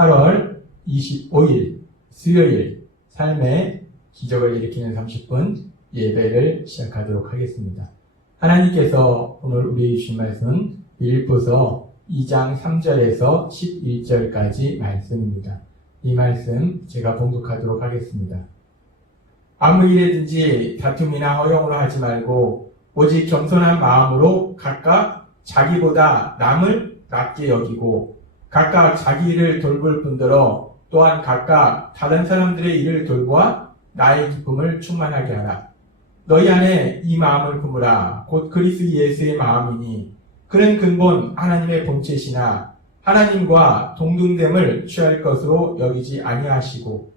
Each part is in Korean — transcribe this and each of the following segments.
8월 25일 수요일 삶의 기적을 일으키는 30분 예배를 시작하도록 하겠습니다. 하나님께서 오늘 우리에게 주신 말씀은 빌립보서 2장 3절에서 11절까지 말씀입니다. 이 말씀 제가 봉독하도록 하겠습니다. 아무 일에든지 다툼이나 허용으로 하지 말고 오직 겸손한 마음으로 각각 자기보다 남을 낫게 여기고 각각 자기 일을 돌볼 뿐더러 또한 각각 다른 사람들의 일을 돌보아 나의 기쁨을 충만하게 하라. 너희 안에 이 마음을 품으라. 곧 그리스도 예수의 마음이니 그는 근본 하나님의 본체시나 하나님과 동등됨을 취할 것으로 여기지 아니하시고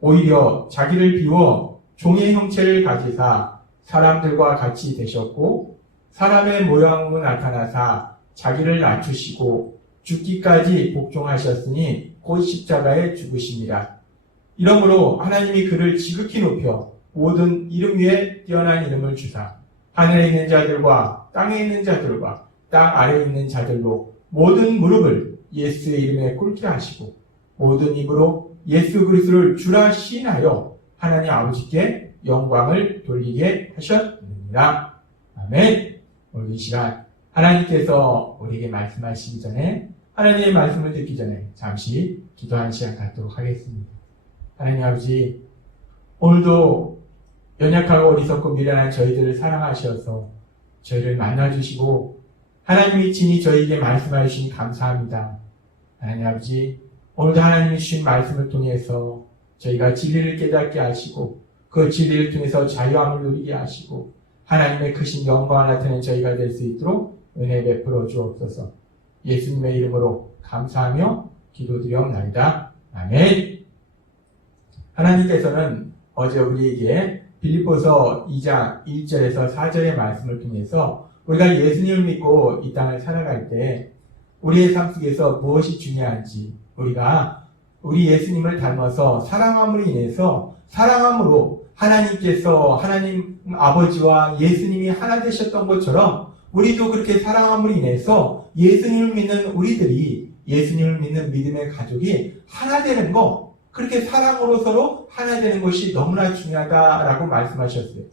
오히려 자기를 비워 종의 형체를 가지사 사람들과 같이 되셨고 사람의 모양으로 나타나사 자기를 낮추시고 죽기까지 복종하셨으니 곧 십자가에 죽으심이라. 이러므로 하나님이 그를 지극히 높여 모든 이름 위에 뛰어난 이름을 주사 하늘에 있는 자들과 땅에 있는 자들과 땅 아래에 있는 자들로 모든 무릎을 예수의 이름에 꿇게 하시고 모든 입으로 예수 그리스도를 주라 시인하여 하나님 아버지께 영광을 돌리게 하셨느니라. 아멘. 오늘 이 시간 하나님께서 우리에게 말씀하시기 전에 하나님의 말씀을 듣기 전에 잠시 기도하는 시간 갖도록 하겠습니다. 하나님 아버지, 오늘도 연약하고 어리석고 미련한 저희들을 사랑하셔서 저희를 만나주시고 하나님이 친히 저희에게 말씀하여 주시니 감사합니다. 하나님 아버지, 오늘도 하나님이 주신 말씀을 통해서 저희가 진리를 깨닫게 하시고 그 진리를 통해서 자유함을 누리게 하시고 하나님의 크신 영광을 나타내는 저희가 될 수 있도록 은혜 베풀어 주옵소서. 예수님의 이름으로 감사하며 기도드리옵나이다. 아멘. 하나님께서는 어제 우리에게 빌립보서 2장 1절에서 4절의 말씀을 통해서 우리가 예수님을 믿고 이 땅을 살아갈 때 우리의 삶 속에서 무엇이 중요한지 우리가 우리 예수님을 닮아서 사랑함으로 인해서 사랑함으로 하나님께서 하나님 아버지와 예수님이 하나 되셨던 것처럼 우리도 그렇게 사랑함으로 인해서 예수님을 믿는 우리들이 예수님을 믿는 믿음의 가족이 하나 되는 거, 그렇게 사랑으로 서로 하나 되는 것이 너무나 중요하다라고 말씀하셨어요.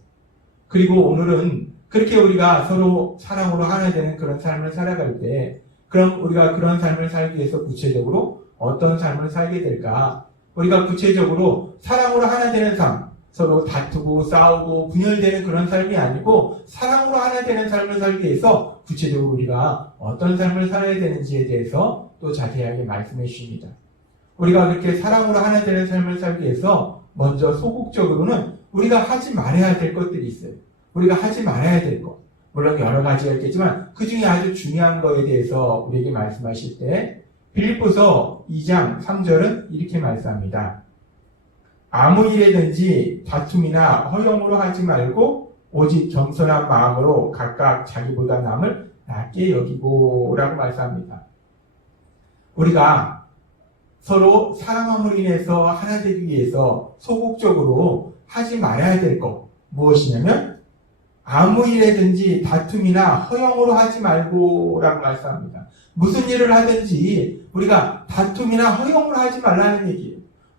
그리고 오늘은 그렇게 우리가 서로 사랑으로 하나 되는 그런 삶을 살아갈 때 그럼 우리가 그런 삶을 살기 위해서 구체적으로 어떤 삶을 살게 될까? 우리가 구체적으로 사랑으로 하나 되는 삶, 서로 다투고 싸우고 분열되는 그런 삶이 아니고 사랑으로 하나 되는 삶을 살기 위해서 구체적으로 우리가 어떤 삶을 살아야 되는지에 대해서 또 자세하게 말씀해 주십니다. 우리가 그렇게 사랑으로 하나 되는 삶을 살기 위해서 먼저 소극적으로는 우리가 하지 말아야 될 것들이 있어요. 우리가 하지 말아야 될 것. 물론 여러 가지가 있겠지만 그 중에 아주 중요한 거에 대해서 우리에게 말씀하실 때 빌립보서 2장 3절은 이렇게 말씀합니다. 아무 일에든지 다툼이나 허용으로 하지 말고 오직 겸손한 마음으로 각각 자기보다 남을 낮게 여기고 라고 말씀합니다. 우리가 서로 사랑함으로 인해서 하나 되기 위해서 소극적으로 하지 말아야 될 것 무엇이냐면 아무 일에든지 다툼이나 허용으로 하지 말고 라고 말씀합니다. 무슨 일을 하든지 우리가 다툼이나 허용으로 하지 말라는 얘기예요.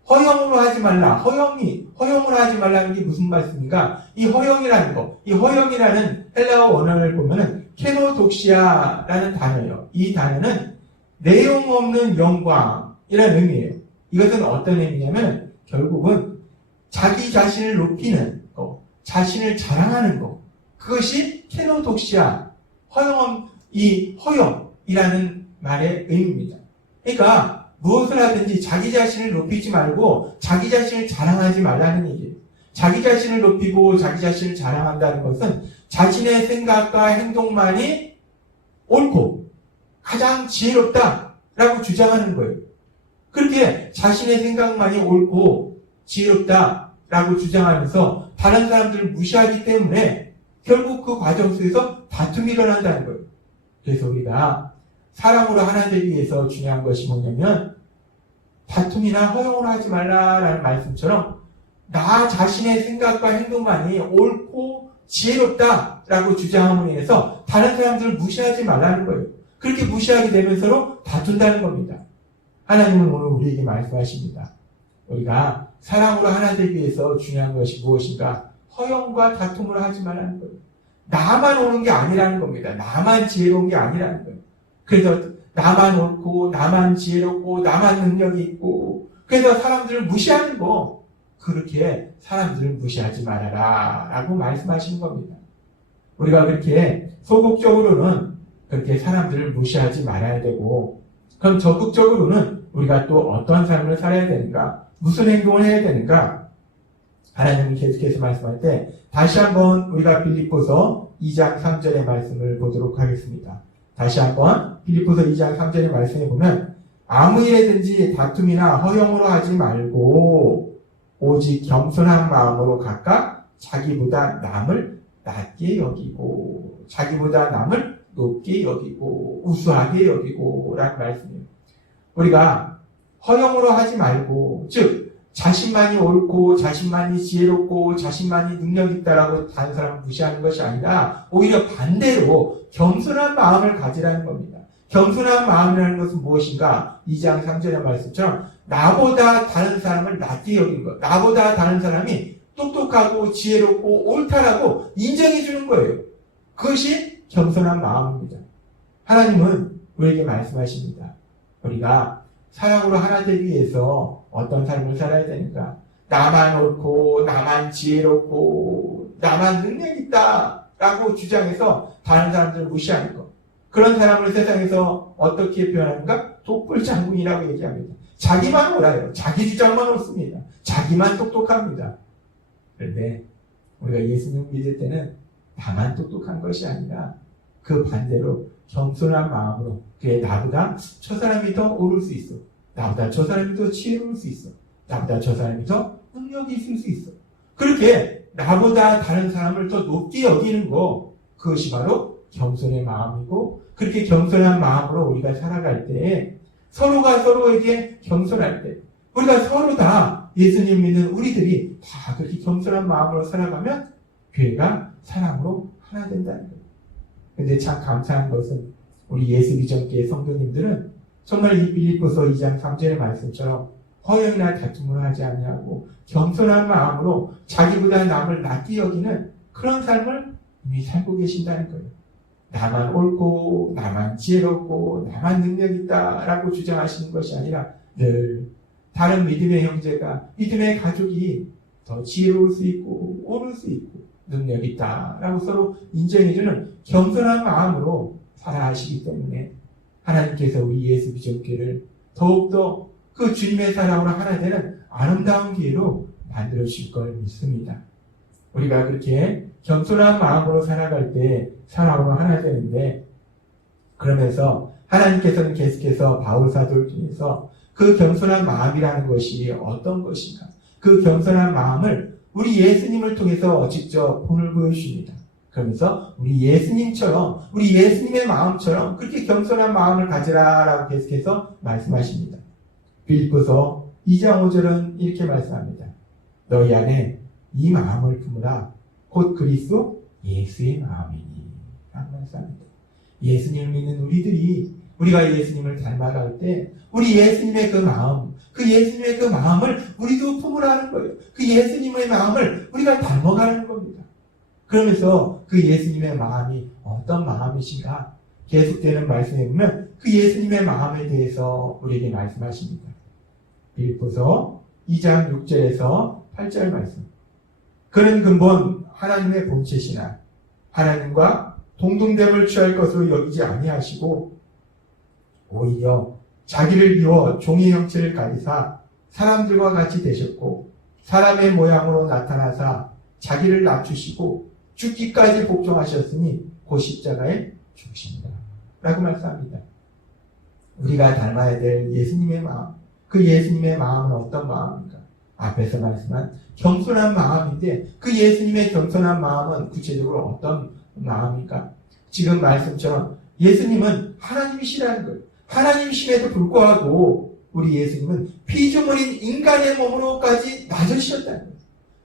허용으로 하지 말라. 허용으로 하지 말라는 게 무슨 말씀입니까? 이 허용이라는 거, 이 허용이라는 헬라어 원어를 보면은 케노독시아라는 단어예요. 이 단어는 내용 없는 영광이라는 의미예요. 이것은 어떤 의미냐면 결국은 자기 자신을 높이는 거, 자신을 자랑하는 거, 그것이 케노독시아, 이 허용이라는 말의 의미입니다. 그러니까 무엇을 하든지 자기 자신을 높이지 말고 자기 자신을 자랑하지 말라는 얘기예요. 자기 자신을 높이고 자기 자신을 자랑한다는 것은 자신의 생각과 행동만이 옳고 가장 지혜롭다라고 주장하는 거예요. 그렇게 자신의 생각만이 옳고 지혜롭다라고 주장하면서 다른 사람들을 무시하기 때문에 결국 그 과정 속에서 다툼이 일어난다는 거예요. 그래서 우리가 사랑으로 하나 되기 위해서 중요한 것이 뭐냐면 다툼이나 허용으로 하지 말라라는 말씀처럼 나 자신의 생각과 행동만이 옳고 지혜롭다라고 주장함으로 인해서 다른 사람들을 무시하지 말라는 거예요. 그렇게 무시하게 되면 서로 다툰다는 겁니다. 하나님은 오늘 우리에게 말씀하십니다. 우리가 사랑으로 하나 되기 위해서 중요한 것이 무엇인가? 허영과 다툼을 하지 말라는 거예요. 나만 오는 게 아니라는 겁니다. 나만 지혜로운 게 아니라는 거예요. 그래서 나만 옳고 나만 지혜롭고 나만 능력이 있고 그래서 사람들을 무시하는 거, 그렇게 사람들을 무시하지 말아라 라고 말씀하시는 겁니다. 우리가 그렇게 소극적으로는 그렇게 사람들을 무시하지 말아야 되고, 그럼 적극적으로는 우리가 또 어떠한 삶을 살아야 되는가, 무슨 행동을 해야 되는가, 하나님이 계속해서 말씀할 때 다시 한번 우리가 빌립보서 2장 3절의 말씀을 보도록 하겠습니다. 다시 한번 빌립보서 2장 3절의 말씀에 보면, 아무 일에든지 다툼이나 허영으로 하지 말고 오직 겸손한 마음으로 각각 자기보다 남을 낮게 여기고 자기보다 남을 높게 여기고 우수하게 여기고 라는 말씀이에요. 우리가 허영으로 하지 말고, 즉 자신만이 옳고 자신만이 지혜롭고 자신만이 능력 있다라고 다른 사람을 무시하는 것이 아니라 오히려 반대로 겸손한 마음을 가지라는 겁니다. 겸손한 마음이라는 것은 무엇인가? 2장 3절의 말씀처럼 나보다 다른 사람을 낮게 여기는 것, 나보다 다른 사람이 똑똑하고 지혜롭고 옳다라고 인정해 주는 거예요. 그것이 겸손한 마음입니다. 하나님은 우리에게 말씀하십니다. 우리가 사랑으로 하나 되기 위해서 어떤 삶을 살아야 되는가? 나만 옳고 나만 지혜롭고 나만 능력 있다 라고 주장해서 다른 사람들을 무시하는 것, 그런 사람을 세상에서 어떻게 표현하는가? 독불장군이라고 얘기합니다. 자기만 옳아요. 자기 주장만 옳습니다. 자기만 똑똑합니다. 그런데 우리가 예수님 믿을 때는 다만 똑똑한 것이 아니라 그 반대로 겸손한 마음으로, 그래 나보다 저 사람이 더 옳을 수 있어, 나보다 저 사람이 더 지혜로울 수 있어, 나보다 저 사람이 더 능력이 있을 수 있어, 그렇게 나보다 다른 사람을 더 높게 여기는 거, 그것이 바로 겸손의 마음이고, 그렇게 겸손한 마음으로 우리가 살아갈 때, 서로가 서로에게 겸손할 때, 우리가 서로 다 예수님 믿는 우리들이 다 그렇게 겸손한 마음으로 살아가면 교회가 사랑으로 하나 된다는 거예요. 근데 참 감사한 것은 우리 예수비전교회 성도님들은 정말 이 빌립보서 2장 3절의 말씀처럼 허영이나 다툼을 하지 아니하고 겸손한 마음으로 자기보다 남을 낮게 여기는 그런 삶을 이미 살고 계신다는 거예요. 나만 옳고 나만 지혜롭고 나만 능력 있다라고 주장하시는 것이 아니라 늘 다른 믿음의 형제가, 믿음의 가족이 더 지혜로울 수 있고 옳을 수 있고 능력 있다라고 서로 인정해주는 겸손한 마음으로 살아가시기 때문에 하나님께서 우리 예수비전교회를 더욱더 그 주님의 사랑으로 하나 되는 아름다운 기회로 만들어 주실 걸 믿습니다. 우리가 그렇게 겸손한 마음으로 살아갈 때 사랑으로 하나 되는데, 그러면서 하나님께서는 계속해서 바울 사도를 통해서 그 겸손한 마음이라는 것이 어떤 것인가, 그 겸손한 마음을 우리 예수님을 통해서 직접 본을 보여주십니다. 그러면서 우리 예수님처럼, 우리 예수님의 마음처럼 그렇게 겸손한 마음을 가지라라고 계속해서 말씀하십니다. 빌립보서 2장 5절은 이렇게 말씀합니다. 너희 안에 이 마음을 품으라. 곧 그리스도 예수의 마음이니 라고 말씀합니다. 예수님을 믿는 우리들이, 우리가 예수님을 닮아갈 때 우리 예수님의 그 마음, 그 예수님의 그 마음을 우리도 품으라는 거예요. 그 예수님의 마음을 우리가 닮아가는 겁니다. 그러면서 그 예수님의 마음이 어떤 마음이신가 계속되는 말씀에 보면 그 예수님의 마음에 대해서 우리에게 말씀하십니다. 빌립보서 2장 6절에서 8절 말씀. 그는 근본 하나님의 본체시나 하나님과 동등됨을 취할 것으로 여기지 아니하시고 오히려 자기를 비워 종의 형체를 가지사 사람들과 같이 되셨고 사람의 모양으로 나타나사 자기를 낮추시고 죽기까지 복종하셨으니 곧 십자가에 죽으십니다 라고 말씀합니다. 우리가 닮아야 될 예수님의 마음, 그 예수님의 마음은 어떤 마음인가? 앞에서 말씀한 겸손한 마음인데 그 예수님의 겸손한 마음은 구체적으로 어떤 마음인가? 지금 말씀처럼 예수님은 하나님이시라는 거예요. 하나님이심에도 불구하고 우리 예수님은 피조물인 인간의 몸으로까지 낮아지셨다는 거예요.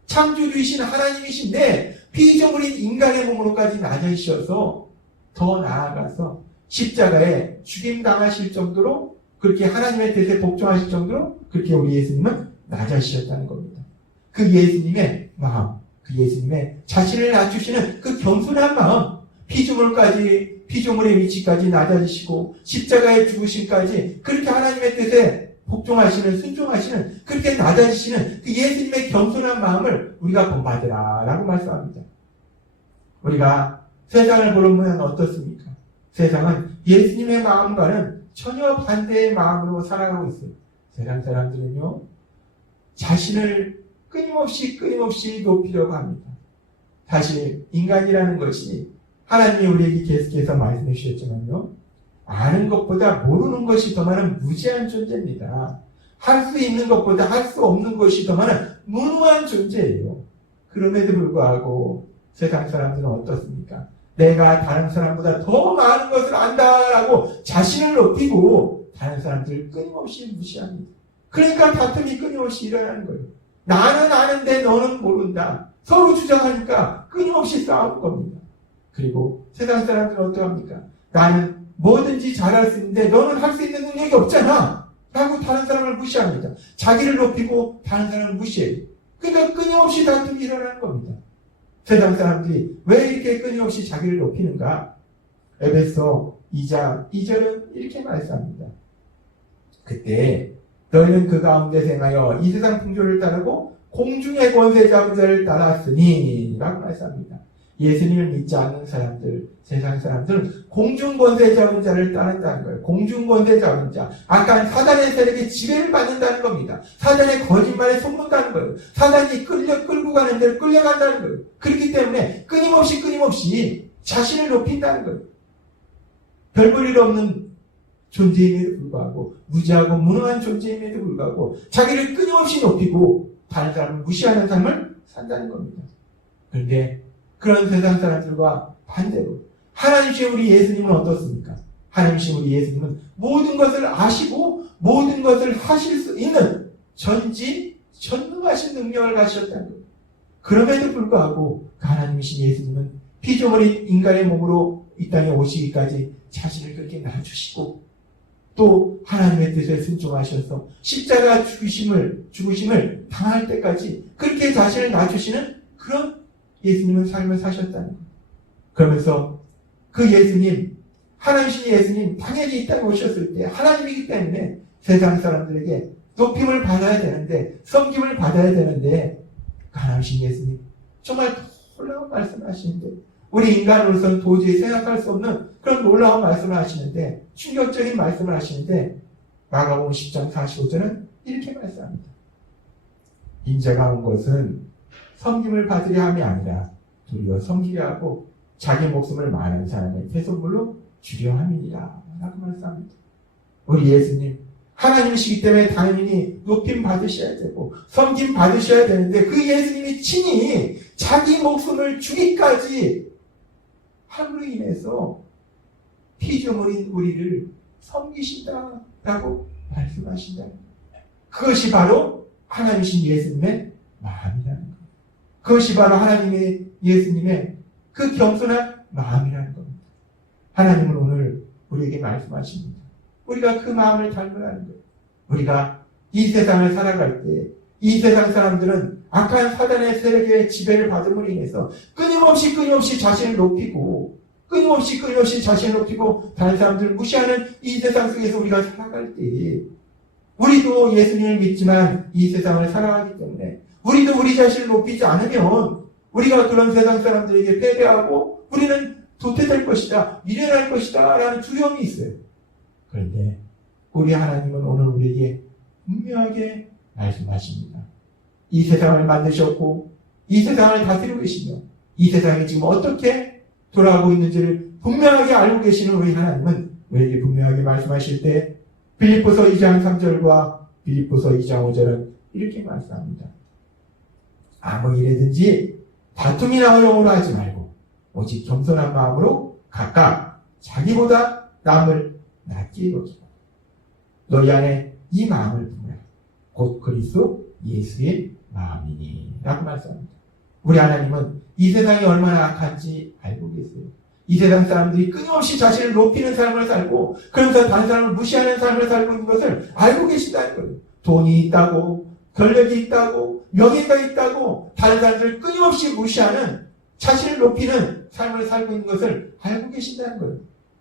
창조주이신 하나님이신데 피조물인 인간의 몸으로까지 낮아지셔서 더 나아가서 십자가에 죽임당하실 정도로 그렇게 하나님의 뜻에 복종하실 정도로 그렇게 우리 예수님은 낮아지셨다는 겁니다. 그 예수님의 마음, 그 예수님의 자신을 낮추시는 그 겸손한 마음, 피조물의 위치까지 낮아지시고 십자가의 죽으심까지 그렇게 하나님의 뜻에 복종하시는, 순종하시는, 그렇게 낮아지시는 그 예수님의 겸손한 마음을 우리가 본받으라 라고 말씀합니다. 우리가 세상을 보면 어떻습니까? 세상은 예수님의 마음과는 전혀 반대의 마음으로 살아가고 있어요. 세상 사람들은요, 자신을 끊임없이 높이려고 합니다. 사실 인간이라는 것이 하나님이 우리에게 계속해서 말씀해 주셨지만요, 아는 것보다 모르는 것이 더 많은 무지한 존재입니다. 할 수 있는 것보다 할 수 없는 것이 더 많은 무능한 존재예요. 그럼에도 불구하고 세상 사람들은 어떻습니까? 내가 다른 사람보다 더 많은 것을 안다라고 자신을 높이고 다른 사람들을 끊임없이 무시합니다. 그러니까 다툼이 끊임없이 일어나는 거예요. 나는 아는데 너는 모른다. 서로 주장하니까 끊임없이 싸우는 겁니다. 그리고 세상 사람들은 어떠합니까? 나는 뭐든지 잘할 수 있는데 너는 할 수 있는 능력이 없잖아 라고 다른 사람을 무시합니다. 자기를 높이고 다른 사람을 무시해요. 그러니까 끊임없이 다툼이 일어나는 겁니다. 세상 사람들이 왜 이렇게 끊임없이 자기를 높이는가? 에베소 2장 2절은 이렇게 말씀합니다. 그때 너희는 그 가운데 생하여 이 세상 풍조를 따르고 공중의 권세 잡은 자를 따랐으니 라고 말씀합니다. 예수님을 믿지 않는 사람들, 세상 사람들은 공중 권세 잡은 자를 따른다는 거예요. 공중 권세 잡은 자. 아까 사단의 세력에 지배를 받는다는 겁니다. 사단의 거짓말에 속는다는 거예요. 사단이 끌고 가는 데를 끌려간다는 거예요. 그렇기 때문에 끊임없이 자신을 높인다는 거예요. 별 볼 일 없는 존재임에도 불구하고, 무지하고 무능한 존재임에도 불구하고 자기를 끊임없이 높이고 다른 사람을 무시하는 삶을 산다는 겁니다. 그런데 그런 세상 사람들과 반대로 하나님이신 우리 예수님은 어떻습니까? 하나님이신 우리 예수님은 모든 것을 아시고 모든 것을 하실 수 있는 전능하신 능력을 가지셨다는 거예요. 그럼에도 불구하고 하나님이신 예수님은 피조물인 인간의 몸으로 이 땅에 오시기까지 자신을 그렇게 낮추시고 또 하나님의 뜻에 순종하셔서 십자가 죽으심을 당할 때까지 그렇게 자신을 낮추시는 그런 예수님은 삶을 사셨다는 거예요. 그러면서 그 예수님, 하나님이신 예수님 당연히 이 땅에 오셨을 때 하나님이기 때문에 세상 사람들에게 높임을 받아야 되는데, 섬김을 받아야 되는데, 하나님이신 예수님 정말 놀라운 말씀을 하시는데, 우리 인간으로서는 도저히 생각할 수 없는 그런 놀라운 말씀을 하시는데, 충격적인 말씀을 하시는데, 마가복음 10장 45절은 이렇게 말씀합니다. 인자가 온 것은 섬김을 받으려 함이 아니라 도리어 섬기려 하고 자기 목숨을 많은 사람의 대속물로 주려 함이니라 라고 말씀합니다. 우리 예수님 하나님이시기 때문에 당연히 높임 받으셔야 되고 섬김 받으셔야 되는데 그 예수님이 친히 자기 목숨을 주기까지 함으로 인해서 피조물인 우리를 섬기신다라고 말씀하신다. 그것이 바로 하나님이신 예수님의 마음이라는 거예요. 그것이 바로 하나님의 예수님의 그 겸손한 마음이라는 겁니다. 하나님은 오늘 우리에게 말씀하십니다. 우리가 그 마음을 닮으라는 거예요. 우리가 이 세상을 살아갈 때 이 세상 사람들은 악한 사단의 세력의 지배를 받음으로 인해서 끊임없이 자신을 높이고 끊임없이 자신을 높이고 다른 사람들을 무시하는 이 세상 속에서 우리가 살아갈 때 우리도 예수님을 믿지만 이 세상을 살아가기 때문에 우리도 우리 자신을 높이지 않으면 우리가 그런 세상 사람들에게 패배하고 우리는 도태될 것이다, 미련할 것이다 라는 두려움이 있어요. 그런데 우리 하나님은 오늘 우리에게 분명하게 말씀하십니다. 이 세상을 만드셨고 이 세상을 다스리고 계시며 이 세상이 지금 어떻게 돌아가고 있는지를 분명하게 알고 계시는 우리 하나님은 우리에게 분명하게 말씀하실 때 빌립보서 2장 3절과 빌립보서 2장 5절은 이렇게 말씀합니다. 아무 일에든지 다툼이나 어려움으로 하지 말고 오직 겸손한 마음으로 각각 자기보다 남을 낮게 여기고 너희 안에 이 마음을 품으라. 곧 그리스도 예수의 마음이니 라고 말씀합니다. 우리 하나님은 이 세상이 얼마나 악한지 알고 계세요. 이 세상 사람들이 끊임없이 자신을 높이는 삶을 살고 그러면서 다른 사람을 무시하는 삶을 살고 있는 것을 알고 계신다는 거예요. 돈이 있다고, 권력이 있다고, 명예가 있다고 다른 사람들을 끊임없이 무시하는 자신을 높이는 삶을 살고 있는 것을 알고 계신다는 거예요.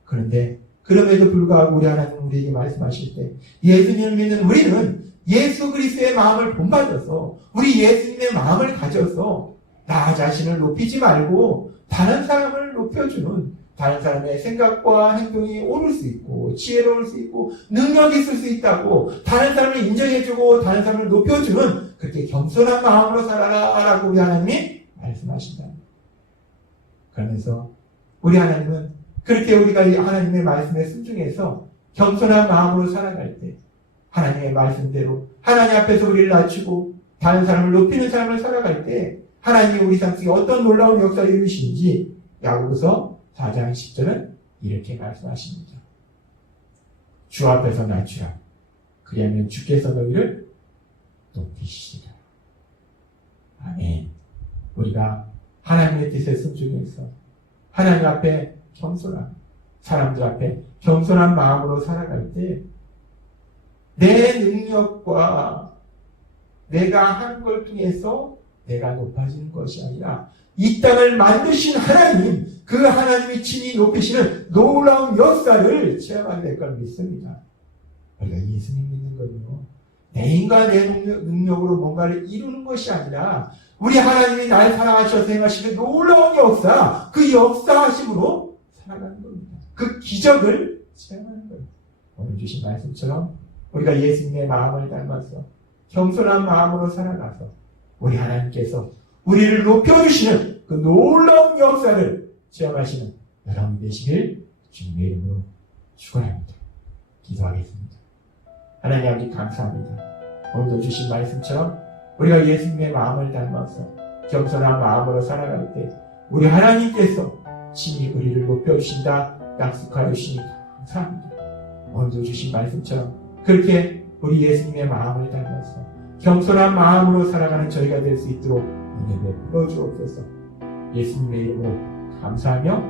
그런데 그럼에도 불구하고 우리 하나님 우리에게 말씀하실 때 예수님을 믿는 우리는 예수 그리스도의 마음을 본받아서 우리 예수님의 마음을 가져서 나 자신을 높이지 말고 다른 사람을 높여주는 다른 사람의 생각과 행동이 옳을 수 있고 지혜로울 수 있고 능력이 있을 수 있다고 다른 사람을 인정해주고 다른 사람을 높여주는 그렇게 겸손한 마음으로 살아라 라고 우리 하나님이 말씀하신다. 그러면서 우리 하나님은 그렇게 우리가 하나님의 말씀에 순종해서 겸손한 마음으로 살아갈 때 하나님의 말씀대로 하나님 앞에서 우리를 낮추고 다른 사람을 높이는 삶을 살아갈 때 하나님이 우리 삶 속에 어떤 놀라운 역사를 이루시는지 야고보서 4장 10절은 이렇게 말씀하십니다. 주 앞에서 낮추라. 그리하면 주께서 너희를 높이시리라. 아멘. 우리가 하나님의 뜻에 순종해서 하나님 앞에 겸손한 사람들 앞에 겸손한 마음으로 살아갈 때 내 능력과 내가 한 걸 통해서 내가 높아지는 것이 아니라 이 땅을 만드신 하나님, 그 하나님이 친히 높이시는 놀라운 역사를 체험하게 될 걸 믿습니다. 우리가 예수님 믿는 건요, 내 인과 내 능력으로 뭔가를 이루는 것이 아니라 우리 하나님이 날 사랑하셔서 행하시는 놀라운 역사, 그 역사하심으로 살아가는 겁니다. 그 기적을 체험하는 거예요. 오늘 주신 말씀처럼 우리가 예수님의 마음을 닮아서 겸손한 마음으로 살아가서 우리 하나님께서 우리를 높여주시는 그 놀라운 역사를 체험하시는 여러분 되시길 주님의 이름으로 축원합니다. 기도하겠습니다. 하나님 아버지 감사합니다. 오늘도 주신 말씀처럼 우리가 예수님의 마음을 닮아서 겸손한 마음으로 살아갈 때 우리 하나님께서 친히 우리를 높여주신다 약속하여 주시니 감사합니다. 오늘도 주신 말씀처럼 그렇게 우리 예수님의 마음을 닮아서 겸손한 마음으로 살아가는 저희가 될 수 있도록 은혜 베풀어 주옵소서. 예수님의 이름으로 감사하며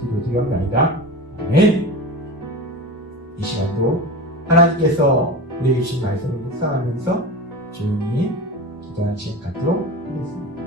기도드리옵나이다. 아멘. 이 시간도 하나님께서 우리에게 주신 말씀을 묵상하면서 조용히 기도하는 시간 갖도록 하겠습니다.